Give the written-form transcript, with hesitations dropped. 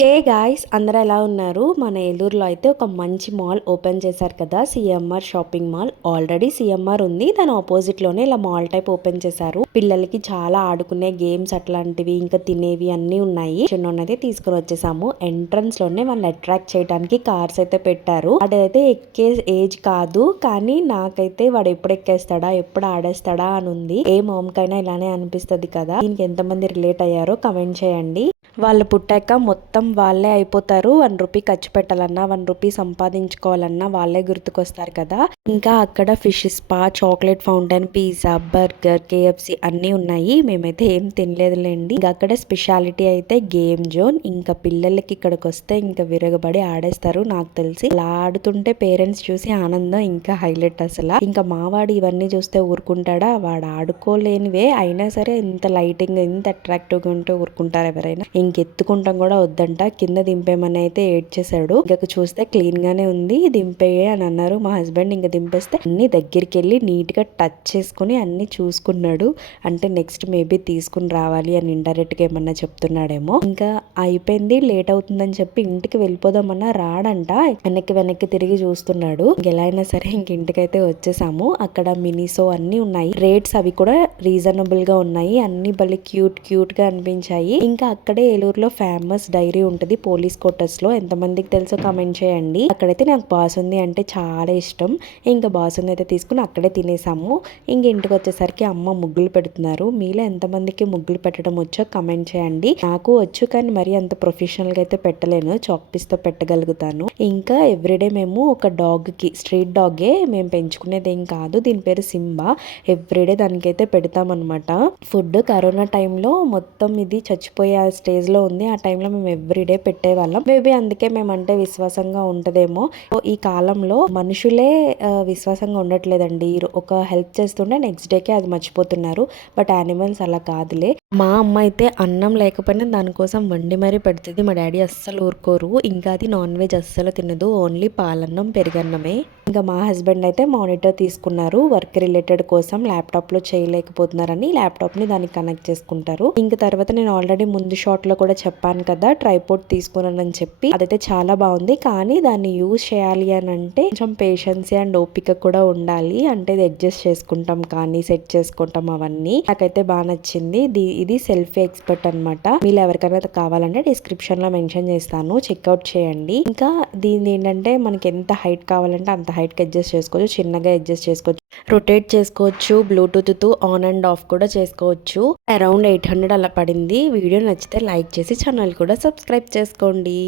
Hey guys, అందరూ ఎలా ఉన్నారు? మన ఏలూరులో అయితే ఒక మంచి మాల్ ఓపెన్ చేశారు కదా, CMR shopping mall. Already CMR ఉంది, దాని ఆపోజిట్ లోనే ఇలా మాల్ టైప్ ఓపెన్ చేశారు. పిల్లలకి చాలా ఆడుకునే గేమ్స్ అట్లాంటివి ఇంకా తినేవి అన్ని ఉన్నాయి. చిన్నోన్నైతే తీసుకుని వచ్చేసాము. ఎంట్రన్స్ లోనే వాళ్ళని అట్రాక్ట్ చేయడానికి కార్స్ అయితే పెట్టారు. అదైతే ఎక్కే ఏజ్ కాదు, కానీ నాకైతే వాడు ఎప్పుడు ఎక్కేస్తాడా ఎప్పుడు ఆడేస్తాడా అని ఉంది. ఏ మామ్కైనా ఇలానే అనిపిస్తుంది కదా. దీనికి ఎంతమంది రిలేట్ అయ్యారో కమెంట్ చేయండి. వాళ్ళు పుట్టాక మొత్తం వాళ్ళే అయిపోతారు. 1 రూపీ ఖర్చు పెట్టాలన్నా 1 రూపీ సంపాదించుకోవాలన్నా వాళ్ళే గుర్తుకొస్తారు కదా. ఇంకా అక్కడ fish spa, chocolate fountain, pizza, burger, KFC అన్నీ ఉన్నాయి. మేమైతే ఏం తినలేదులేండి. ఇంకా అక్కడ స్పెషాలిటీ అయితే గేమ్ జోన్. ఇంకా పిల్లలకి ఇక్కడికి వస్తే ఇంకా విరగబడి ఆడేస్తారు. నాకు తెలిసి అలా ఆడుతుంటే పేరెంట్స్ చూసి ఆనందం ఇంకా హైలైట్ అసలు. ఇంకా మావాడు ఇవన్నీ చూస్తే ఊరుకుంటాడా? వాడు ఆడుకోలేనివే అయినా సరే ఇంత లైటింగ్ ఇంత అట్రాక్టివ్ గా ఉంటే ఊరుకుంటారు ఎవరైనా? ఇంకెత్తుకుంటాం కూడా వద్దంట, కింద దింపేమని అయితే ఏడ్చేశాడు. ఇంకా చూస్తే క్లీన్ గానే ఉంది, దింపేయే అని అన్నారు మా హస్బెండ్. ఇంకా దింపేస్తే అన్ని దగ్గరికి వెళ్ళి నీట్ గా టచ్ చేసుకుని అన్ని చూసుకున్నాడు. అంటే నెక్స్ట్ మేబీ తీసుకుని రావాలి అని ఇండైరెక్ట్ గా ఏమన్నా చెప్తున్నాడేమో. ఇంకా అయిపోయింది, లేట్ అవుతుందని చెప్పి ఇంటికి వెళ్ళిపోదామన్నా రాడంట. వెనక్కి తిరిగి చూస్తున్నాడు. ఎలా అయినా సరే ఇంక ఇంటికైతే వచ్చేసాము. అక్కడ మినీసో అన్ని ఉన్నాయి. రేట్స్ అవి కూడా రీజనబుల్ గా ఉన్నాయి. అన్ని భలే క్యూట్ గా అనిపించాయి. ఇంకా అక్కడే ఏలూరులో ఫేమస్ డైరీ ఉంటుంది పోలీస్ క్వార్టర్స్ లో. ఎంతమందికి తెలుసో కమెంట్ చేయండి. అక్కడైతే నాకు బాసుంది అంటే చాలా ఇష్టం. ఇంకా బాసుంది అయితే తీసుకుని అక్కడే తినేసాము. ఇంక ఇంటికి వచ్చేసరికి అమ్మ ముగ్గులు పెడుతున్నారు. మీలో ఎంతమందికి ముగ్గులు పెట్టడం వచ్చో కమెంట్ చేయండి. నాకు వచ్చు, కానీ మరి అంత ప్రొఫెషనల్ గా అయితే పెట్టలేను. చాక్ పీస్ తో పెట్టగలుగుతాను. ఇంకా ఎవ్రీడే మేము ఒక డాగ్ కి, స్ట్రీట్ డాగే మేము పెంచుకునేది ఏం కాదు, దీని పేరు సింబా. ఎవ్రీడే దానికైతే పెడతామన్నమాట ఫుడ్. కరోనా టైంలో మొత్తం ఇది చచ్చిపోయే స్టేజ్ లో ఉంది. ఆ టైంలో మేము ఎవ్రీడే పెట్టేవాళ్ళం. మేబీ అందుకే మేమంటే విశ్వాసంగా ఉంటదేమో. ఈ కాలంలో మనుషులే విశ్వాసంగా ఉండట్లేదండి. ఒక హెల్ప్ చేస్తుంటే నెక్స్ట్ డేకే అది మర్చిపోతున్నారు. బట్ యానిమల్స్ అలా కాదులే. మా అమ్మ అయితే అన్నం లేకపోయినా దానికోసం వండి మరీ పెడుతుంది. మా డాడీ అస్సలు ఊరుకోరు. ఇంకా అది నాన్ వెజ్ అస్సలు తినదు, ఓన్లీ పాలన్నం పెరుగన్నమే. ఇంకా మా హస్బెండ్ అయితే మానిటర్ తీసుకున్నారు వర్క్ రిలేటెడ్ కోసం. ల్యాప్టాప్ లో చేయలేకపోతున్నారని ల్యాప్టాప్ ని దానికి కనెక్ట్ చేసుకుంటారు. ఇంకా తర్వాత నేను ఆల్రెడీ ముందు షాట్ లో కూడా చెప్పాను కదా, ట్రైపోర్డ్ తీసుకున్నానని చెప్పి. అదైతే చాలా బాగుంది, కానీ దాన్ని యూజ్ చేయాలి అని అంటే కొంచెం పేషెన్స్ అండ్ ఓపిక కూడా ఉండాలి. అంటే ఇది అడ్జస్ట్ చేసుకుంటాం కానీ సెట్ చేసుకుంటాం అవన్నీ. నాకైతే బాగా నచ్చింది. ఇది సెల్ఫీ ఎక్స్పర్ట్ అనమాట. మీరు ఎవరికైనా కావాలంటే డిస్క్రిప్షన్ లో మెన్షన్ చేస్తాను, చెక్అవుట్ చేయండి. ఇంకా దీని ఏంటంటే మనకి ఎంత హైట్ కావాలంటే అంత హైట్ కి అడ్జస్ట్ చేసుకోవచ్చు, చిన్నగా అడ్జస్ట్ చేసుకోవచ్చు, రొటేట్ చేసుకోవచ్చు, బ్లూటూత్ తో ఆన్ అండ్ ఆఫ్ కూడా చేసుకోవచ్చు. అరౌండ్ 800 అలా పడింది. వీడియో నచ్చితే లైక్ చేసి ఛానల్ కూడా సబ్స్క్రైబ్ చేసుకోండి.